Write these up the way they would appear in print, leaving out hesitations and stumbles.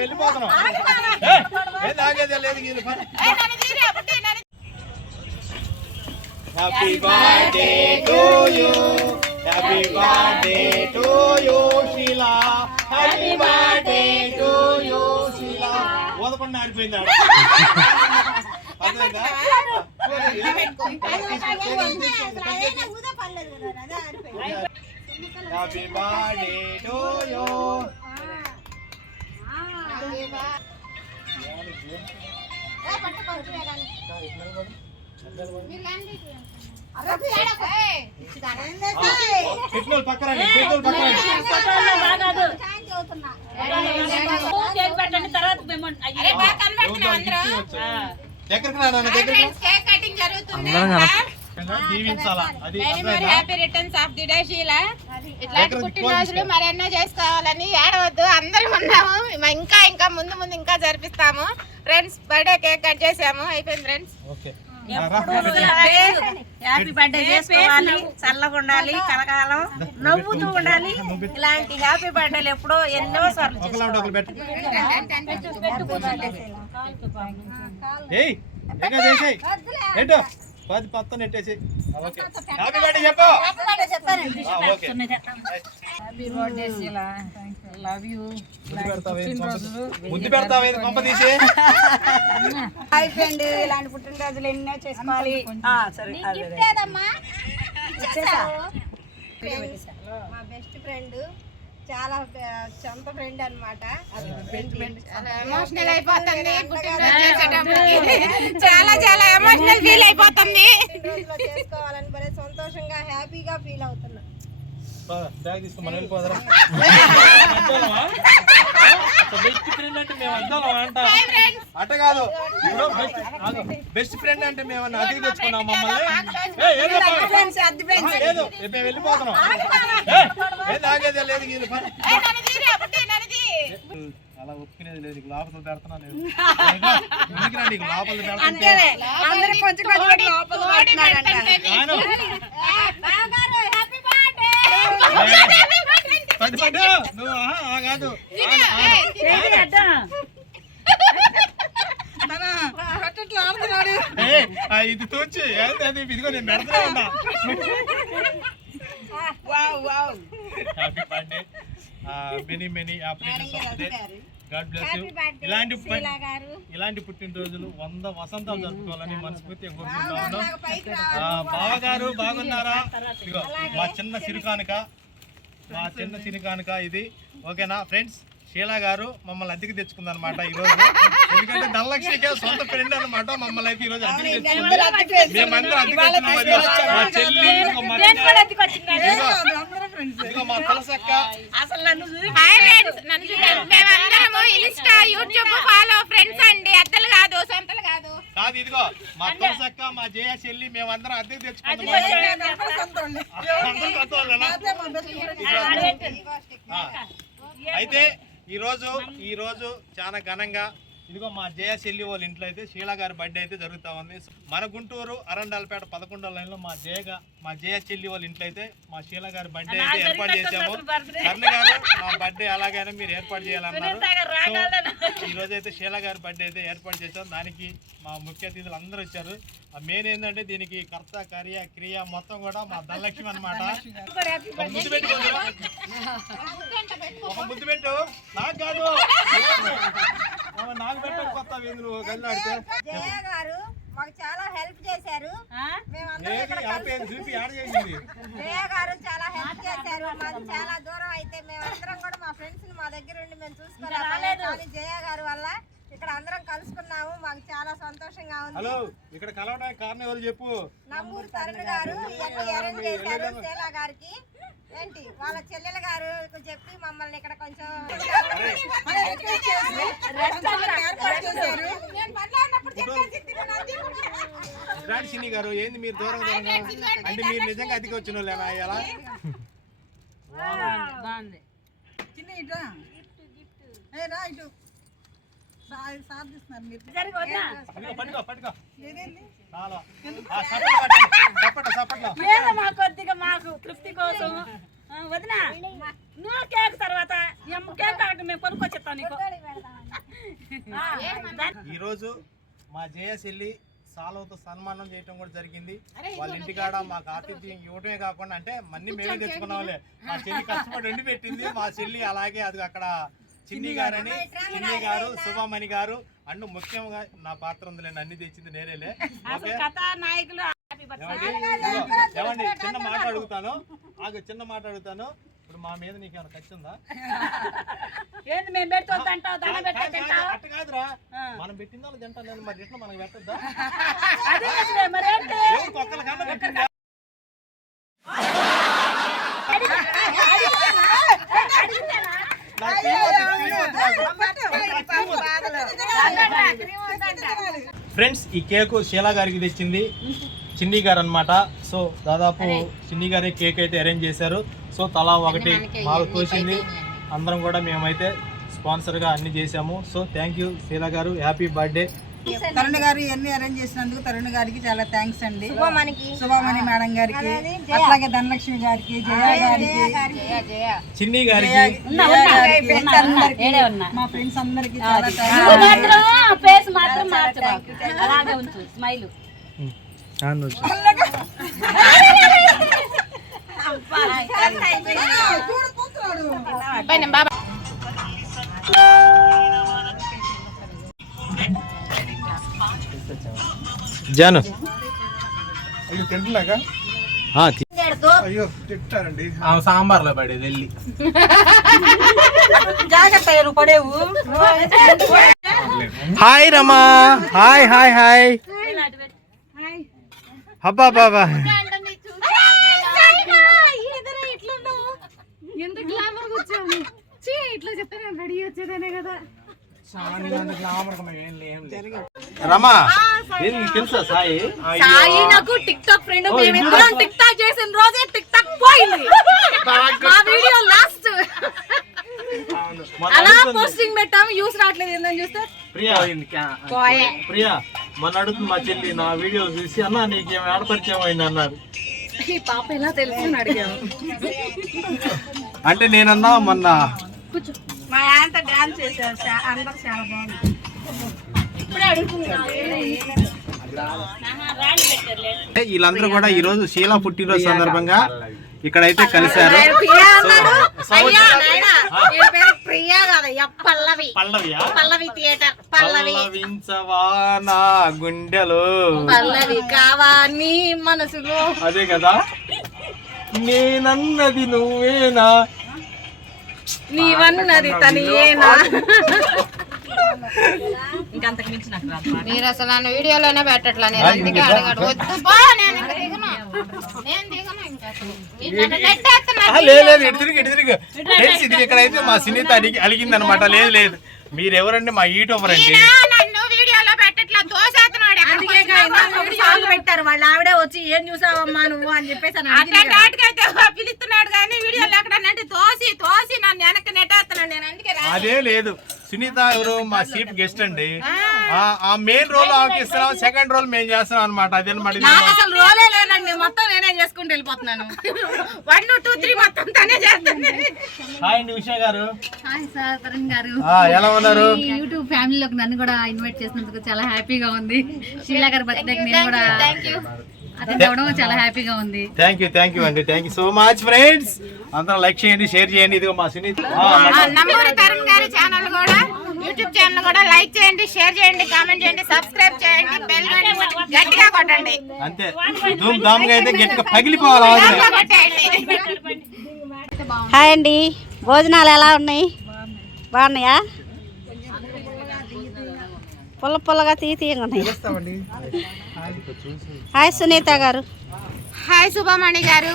వెళ్ళిపోతున్నాం. Happy birthday to you, happy birthday to you Sheela, happy birthday to you Sheela. ఓదకుండా ఆడిపోయింది. Happy birthday to you. ఇట్లాంటి పుట్టినరోజులు మరెన్నో చేసుకోవాలని ఏడవద్దు, అందరం ఉన్నాము. ఇంకా ఇంకా ముందు ముందు ఇంకా జరిపిస్తాము ఫ్రెండ్స్. బర్త్డే కేక్ కట్ చేసాము, అయిపోయింది ఫ్రెండ్స్. హ్యాపీ బర్త్డే చేసుకోవాలి, చల్లగా ఉండాలి, కలకాలం నవ్వుతూ ఉండాలి. ఇలాంటి హ్యాపీ బర్త్డేలు ఎప్పుడో ఎన్నో సార్లు పత్తు నెట్టేసి హ్యాపీ బర్త్డే చెప్పు. ముద్దు పెడతావేది పంప తీసి. అయిపోయింది, ఇలాంటి పుట్టినరోజులు ఎన్నో చేసుకోవాలి. మా బెస్ట్ ఫ్రెండ్, చాలా సొంత ఫ్రెండ్ అన్నమాట. ఎమోషనల్ అయిపోతుంది, చాలా చాలా ఎమోషనల్ ఫీల్ అయిపోతుంది. చేసుకోవాలని భలే సంతోషంగా హ్యాపీగా ఫీల్ అవుతున్నా. బ్యాగ్ తీసుకుని మనం వెళ్ళిపోదరా. అట్ట కాదు, బెస్ట్ ఫ్రెండ్ అంటే మేము అతికి తెచ్చుకున్నాం మమ్మల్ని. మేము వెళ్ళిపోతున్నాం. ఆగేదే లేదు, అలా ఒప్పుకునేది లేదు. లోపల పెడుతున్నా నేను, నీకు లోపల పెడుతుంటే నువ్వు కాదు ఇది తూచి ఇదిగో నేను పెడతా ఉన్నా. Happy birthday, many many happiness of day. God bless you. ఇలాంటి పుట్టినరోజులు 100 వసంతాలు జరుపుకోవాలని మనస్ఫూర్తిగా కోరుకుంటా ఉన్నాం. బావగారు బాగున్నారా? ఇదిగో మా చిన్న సిరికానుక ఇది. ఓకేనా ఫ్రెండ్స్? షీలా గారు మమ్మల్ని అద్దెకి తెచ్చుకుందనమాట ఈరోజు. ఎందుకంటే ధనలక్ష్మికే సొంత ఫ్రెండ్ అనమాట. మమ్మల్ని అయితే ఈరోజు అద్దెకి తెచ్చుకుంది. మేమందరం అద్దెకి తెచ్చుకున్నాం. మా చెల్లి, ఇదిగో మా తులసక్క. ఇన్స్టా యూట్యూబ్ ఫాలో ఫ్రెండ్స్ అండి, అద్దలు కాదు, సొంతలు కాదు. కాదు, ఇదిగో మా తులసక్క, మా జయ చెల్లి, మేమందరం అద్దెకి తెచ్చుకున్నాం. అయితే ఈ రోజు చాలా ఘనంగా ఇదిగో మా జయ చెల్లి వాళ్ళ ఇంట్లో అయితే షీలా గారి బర్త్డే అయితే జరుగుతూ ఉంది. మన గుంటూరు అరండాలపేట 11వ లైన్లో మా జయ చెల్లి వాళ్ళ ఇంట్లో అయితే మా షీలా గారి బర్త్డే అయితే ఏర్పాటు చేశాము. కర్ణ గారు మా బర్త్డే అలాగైనా మీరు ఏర్పాటు చేయాలన్నారు. సో ఈ రోజు అయితే షీలా గారి బర్త్డే అయితే ఏర్పాటు చేశాం. దానికి మా ముఖ్య అతిథులు అందరూ వచ్చారు. మెయిన్ ఏంటంటే దీనికి కర్త క్రియ మొత్తం కూడా మా ధనలక్ష్మి అనమాట. ఒక ముద్దు పెట్టు. నాకు కాదు, నాకు పెట్టాలి. కొత్త వేంద్రు గల్లాడితే జయ గారు మాకు చాలా హెల్ప్ చేశారు. చూపి యాడ్ చేసింది. జయ గారు చాలా హెల్ప్ చేశారు. మాది చాలా దూరం అయితే మేమందరం కూడా మా ఫ్రెండ్స్ మా దగ్గర ఉండి మేము చూసుకోలేదు. కానీ జయ గారు వల్ల ఇక్కడ అందరం కలుసుకున్నాము. మాకు చాలా సంతోషంగా ఉంది. హలో, ఇక్కడ కలవడానికి కారణం ఎవరు చెప్పు? నంబూరు తరుణ్ గారు ఇవన్నీ అరేంజ్ చేశారు. శీలా గారికి ఏంటి వాళ్ళ చెల్లెల గారు చెప్పి మమ్మల్ని ఇక్కడ కొంచెం సినీ గారు ఏంది మీరు దూరం అంటే మీరు నిజంగా అతికి వచ్చిన వాళ్ళేనా? ఎలా కొద్దిగా మాకు తృప్తి కోసం వదినా నువ్వు కేక్ తర్వాత ఈరోజు మా జయశెల్లి సాలవతో సన్మానం చేయటం కూడా జరిగింది. వాళ్ళ ఇంటికాడ మాకు ఆతిథ్యం ఇవ్వటమే కాకుండా అంటే మన్ని మేమే తెచ్చుకున్నాంలే. మా చెల్లి కష్టపడి వండి పెట్టింది మా చెల్లి. అలాగే అది అక్కడ చిన్ని గారని, చిన్ని గారు, శుభమణి గారు అండ్ ముఖ్యంగా నా పాత్ర ఉందిలేండి, అన్ని తెచ్చింది నేనేలే. ఏమండి చిన్న మాట అడుగుతాను, చిన్న మాట అడుగుతాను. ఇప్పుడు మా మీద నీకు ఏమైనా ఖర్చు ఉందా? అట్ట కాదురా, మనం పెట్టిందా తింటా నేను, మరి ఎట్లా మనకు పెట్టద్దా? ఒక్కల కన్నా పెట్టిందా? ఫ్రెండ్స్, ఈ కేకు షీలా గారికి తెచ్చింది చిన్ని గారు అనమాట. సో దాదాపు చిన్ని గారే కేక్ అయితే అరేంజ్ చేశారు. సో తలా ఒకటి మాకు తోచింది. అందరం కూడా మేమైతే స్పాన్సర్గా అన్ని చేసాము. సో థ్యాంక్ యూ షీలా గారు, హ్యాపీ బర్త్డే. తరుణ్ గారు ఇవన్నీ అరేంజ్ చేసినందుకు తరుణ్ గారికి చాలా థ్యాంక్స్ అండి. శుభమణి మేడం గారికి, అట్లాగే ధనలక్ష్మి గారికి, జయ గారికి, చిన్ని గారికి, మా ఫ్రెండ్స్ అందరికి చాలా జాను సాంబార్లో పడేది వెళ్ళి జాగ్రత్త పడేవు. హాయ్ రమా, హాయ్ హాయ్ హాయ్, అబ్బా బాబా రమా తెలుసా సాయి? సాయి నాకు టిక్ టాక్ ఫ్రెండ్. మేమిద్దరం టిక్ టాక్ చేసిన రోజే టిక్ టాక్ పోయింది. మా వీడియో లాస్ట్ అలా పోస్టింగ్ పెట్టాము, యూస్ రావట్లేదు. ఏందని చూస్తే ప్రియా మన అడుగుతుంది మా చెల్లి నా వీడియో చూసి, అన్న నీకేం ఆడపరిచయం అయింది అన్నారు. ఈ పాప ఎలా తెలుసు అని అడిగాము. అంటే నేనన్నా మొన్న మా అంత డాన్స్ చేశారు, అందరూ చాలా బాగుంది. వీళ్ళందరూ కూడా ఈ రోజు షీలా పుట్టినరోజు సందర్భంగా ఇక్కడైతే కలిశారు. పల్లవి థియేటర్, పల్లవించవా నా గుండెలో, పల్లవి కావా నీ మనసులో. అదే కదా, నేనన్నది నువ్వేనా, నీవన్నది తనియేనా. ఇంకంతకు మించి నాకు రాదు. మీరు అసలు నన్ను వీడియోలోనే పెట్టట్లా, నేను అందుకే అడగడు. వద్దు బా, నేను దిగను, నేను దిగను. ఇంకా లేదు ఇది ఇక్కడైతే మా సునీత అడిగింది అనమాట. లేదు లేదు, మీరెవరండి? మా యూట్యూబర్ అండి. నన్ను వీడియోలో పెట్టట్లా, దోసేస్తున్నాడు. పెట్టారు వాళ్ళ ఆవిడే వచ్చి ఏం చూసావమ్మా నువ్వు అని చెప్పేసి నాటికైతే పిలుస్తున్నాడు కానీ వీడియోలో ఎక్కడనంటే తోసి తోసి నన్ను వెనక్కి నెట్టేస్తున్నాడు. నేను అందుకే అదే లేదు, సునీత ఎవరు మా చీఫ్ గెస్ట్ అండి. ఆ మెయిన్ రోల్ ఆమెకి ఇస్తున్నాం, సెకండ్ రోల్ మేము చేస్తున్నాం అనమాట. అదేనమాట, అసలు రోలే లేదండి, మొత్తం నేనే చేసుకుంటూ వెళ్ళిపోతున్నాను. 1 2 3 మొత్తం తనే చేస్తాను. హాయ్ అండి ఉషా గారు. హాయ్ సార్, తరుణ్ గారు. ఎలా ఉన్నారు? యూట్యూబ్ ఫ్యామిలీలోకి నన్ను కూడా ఇన్వైట్ చేసినందుకు చాలా హ్యాపీగా ఉంది. షీలా గారి బర్త్డేకి నేను కూడా అటెండ్ అవ్వడం చాలా హ్యాపీగా ఉంది. థ్యాంక్ యూ అండి, thank you so much friends. అందరూ లైక్ చేయండి, షేర్ చేయండి. ఇదిగో మా సునీత నంబూరి తరుణ్ గారి ఛానల్ కూడా, యూట్యూబ్ ఛానల్ కూడా లైక్ చేయండి, షేర్ చేయండి, కామెంట్ చేయండి, సబ్స్క్రైబ్ చేయండి, బెల్ గట్టిగా కొట్టండి. అంతే, ధూమ్ ధామ్ గా అయితే గట్టిగా పగిలిపోవాలి. హాయ్ అండి, భోజనాలు ఎలా ఉన్నాయి? బాగున్నాయా? పుల్ల పుల్లగా తీయగా ఉన్నాయి. హాయ్ సునీత గారు. హాయ్ శుభమణి గారు.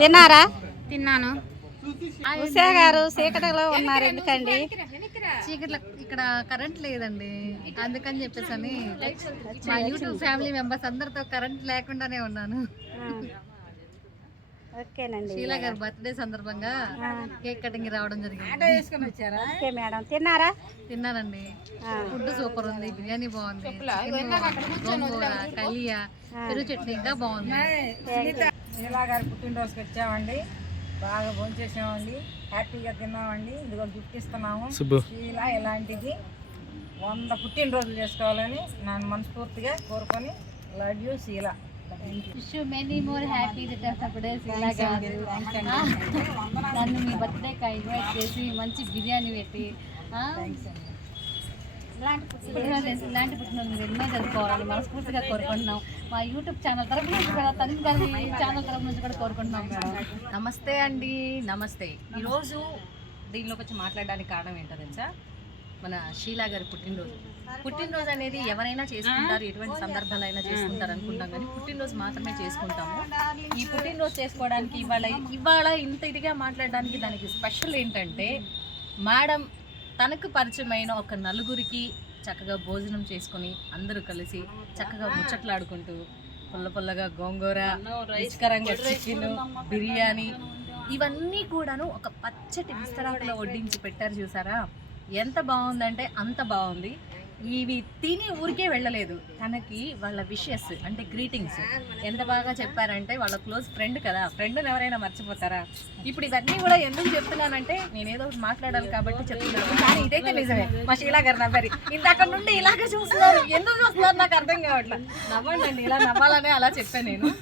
తిన్నారా? తిన్నాను. ఉషా గారు చీకటిలో ఉన్నారు, ఎందుకండి? చీకట్లో ఇక్కడ కరెంట్ లేదండి, అందుకని చెప్పేసి అని మా యూట్యూబ్ ఫ్యామిలీ మెంబర్స్ అందరితో కరెంట్ లేకుండానే ఉన్నాను. ఓకేనండి. షీలా గారి బర్త్డే సందర్భంగా కేక్ కటింగ్ రావడం జరిగింది. ఓకే మేడం, తిన్నారా? తిన్నానండి. ఫుడ్ సూపర్ ఉంది, బిర్యానీ బాగుంది, గోంగూర, కలియా, పెరుగు చట్నీ ఇంకా బాగుంది. షీలా గారి పుట్టినరోజుకి వచ్చామండి, బాగా భోంచేసామండి. హ్యాపీగా తిన్నామండి. ఇదిగో గిఫ్ట్ ఇస్తున్నాము. సుబ్బు ఇలా ఇలాంటిది 100 పుట్టినరోజులు చేసుకోవాలని నేను మనస్ఫూర్తిగా కోరుకొని love you Sheela. Wish many more happy returns of day Sheela garu. నన్ను మీ బర్త్డేకి ఇన్వైట్ చేసి మంచి బిర్యానీ పెట్టి ఇలాంటి పుట్టినరోజు ఎన్నో జరుపుకోవాలని మనస్ఫూర్తిగా కోరుకుంటున్నాం. మా యూట్యూబ్ ఛానల్ తరఫు నుంచి కూడా తనిఖీ గారి ఛానల్ తరఫు నుంచి కూడా కోరుకుంటున్నాం మేడం. నమస్తే అండి, నమస్తే. ఈరోజు దీనిలోకి వచ్చి మాట్లాడడానికి కారణం ఏంటో తెలుసా? మన షీలా గారి పుట్టినరోజు అనేది ఎవరైనా చేసుకుంటారు, ఎటువంటి సందర్భాలైనా చేసుకుంటారు అనుకుంటాం, కానీ పుట్టినరోజు మాత్రమే చేసుకుంటాము. ఈ పుట్టినరోజు చేసుకోవడానికి ఇవాళ ఇంత ఇదిగా మాట్లాడడానికి దానికి స్పెషల్ ఏంటంటే, మేడం తనకు పరిచయమైన ఒక నలుగురికి చక్కగా భోజనం చేసుకొని అందరూ కలిసి చక్కగా ముచ్చట్లాడుకుంటూ పుల్లగా గోంగూర, రుచికరంగా చికెన్, బిర్యానీ ఇవన్నీ కూడాను ఒక పచ్చటి విస్తరాకులో వడ్డించి పెట్టారు. చూసారా ఎంత బాగుందంటే అంత బాగుంది. ఇవి తిని ఊరికే వెళ్ళలేదు, తనకి వాళ్ళ విషెస్ అంటే గ్రీటింగ్స్ ఎంత బాగా చెప్పారంటే, వాళ్ళ క్లోజ్ ఫ్రెండ్ కదా, ఫ్రెండ్ని ఎవరైనా మర్చిపోతారా? ఇప్పుడు ఇవన్నీ కూడా ఎందుకు చెప్తున్నానంటే, నేనేదో మాట్లాడాలి కాబట్టి చెప్తున్నాను, కానీ ఇదైతే నిజమే. మా షీలా గారు నవ్వారు ఇందాక నుండి, ఇలాగే చూస్తున్నారు. ఎందుకు చూస్తున్నారు నాకు అర్థం కావట్లేదు. నవ్వండి, ఇలా నవ్వాలనే అలా చెప్పాను నేను.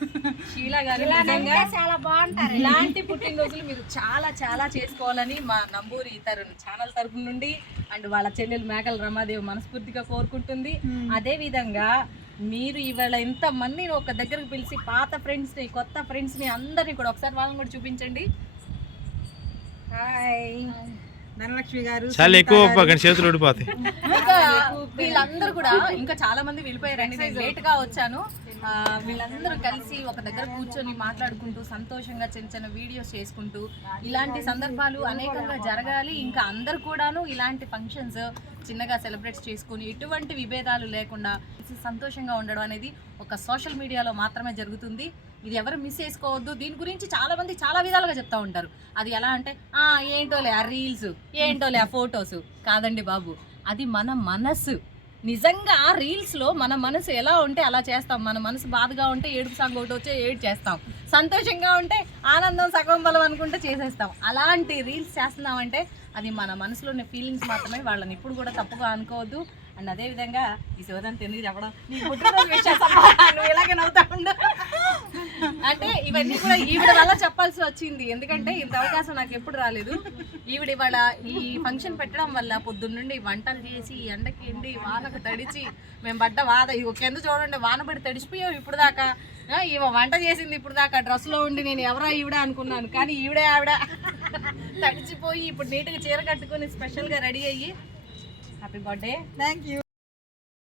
షీలా గారు నిజంగా చాలా బాగుంటారు. ఇలాంటి పుట్టినరోజులు మీరు చాలా చాలా చేసుకోవాలని మా నంబూరి తరుణ్ ఛానల్ తరపు నుండి అండ్ వాళ్ళ చెల్లెలు మేకల రమాదేవి మనస్ఫూర్తిగా కోరుకుంటుంది. అదే విధంగా మీరు ఇవాళ ఇంత మందిని ఒక దగ్గరకు పిలిచి పాత ఫ్రెండ్స్ని, కొత్త ఫ్రెండ్స్ని అందరినీ కూడా ఒకసారి వాళ్ళని కూడా చూపించండి. హాయ్ ధనలక్ష్మి గారు. చాలా ఎక్కువ చేతులు ఓడిపోతాయి. ఇంకా వీళ్ళందరూ కూడా ఇంకా చాలా మంది వెళ్ళిపోయారండి, నేను లేట్గా వచ్చాను. వీళ్ళందరూ కలిసి ఒక దగ్గర కూర్చొని మాట్లాడుకుంటూ సంతోషంగా చిన్న వీడియోస్ చేసుకుంటూ ఇలాంటి సందర్భాలు అనేకంగా జరగాలి. ఇంకా అందరు కూడాను ఇలాంటి ఫంక్షన్స్ చిన్నగా సెలబ్రేట్ చేసుకుని ఎటువంటి విభేదాలు లేకుండా సంతోషంగా ఉండడం అనేది ఒక సోషల్ మీడియాలో మాత్రమే జరుగుతుంది. ఇది ఎవరు మిస్ చేసుకోవద్దు. దీని గురించి చాలా మంది చాలా విధాలుగా చెప్తూ ఉంటారు. అది ఎలా అంటే ఏంటోలే ఆ రీల్స్, ఏంటోలే ఆ ఫొటోస్. కాదండి బాబు, అది మన మనసు. నిజంగా రీల్స్లో మన మనసు ఎలా ఉంటే అలా చేస్తాం. మన మనసు బాధగా ఉంటే ఏడుపు సాంగ్ ఒకటి వచ్చే ఏడు చేస్తాం, సంతోషంగా ఉంటే ఆనందం సగం బలం అనుకుంటే చేసేస్తాం. అలాంటి రీల్స్ చేస్తున్నామంటే అది మన మనసులోని ఫీలింగ్స్ మాత్రమే. వాళ్ళని ఇప్పుడు కూడా తప్పుగా అనుకోవద్దు. అండ్ అదేవిధంగా ఈ శివదాన్ని ఎందుకు చెప్పడం, నీ పుట్టినరోజు విషయాలు ఇలాగే నవ్వుతా ఉండు అంటే ఇవన్నీ కూడా ఈవిడ వల్ల చెప్పాల్సి వచ్చింది. ఎందుకంటే ఇంత అవకాశం నాకు ఎప్పుడు రాలేదు. ఈవిడ ఇవాళ ఈ ఫంక్షన్ పెట్టడం వల్ల పొద్దున్నుండి వంటలు చేసి ఎండకి ఎండి వానకు తడిచి మేము పడ్డ కింద చూడండి, వాన పడి తడిచిపోయాం ఇప్పుడు దాకా. ఈమె వంట చేసింది ఇప్పుడు దాకా డ్రెస్లో ఉండి, నేను ఎవరా ఈవిడ అనుకున్నాను, కానీ ఆవిడ తడిచిపోయి ఇప్పుడు నీట్గా చీర కట్టుకొని స్పెషల్గా రెడీ అయ్యి హ్యాపీ బర్త్డే. Thank you.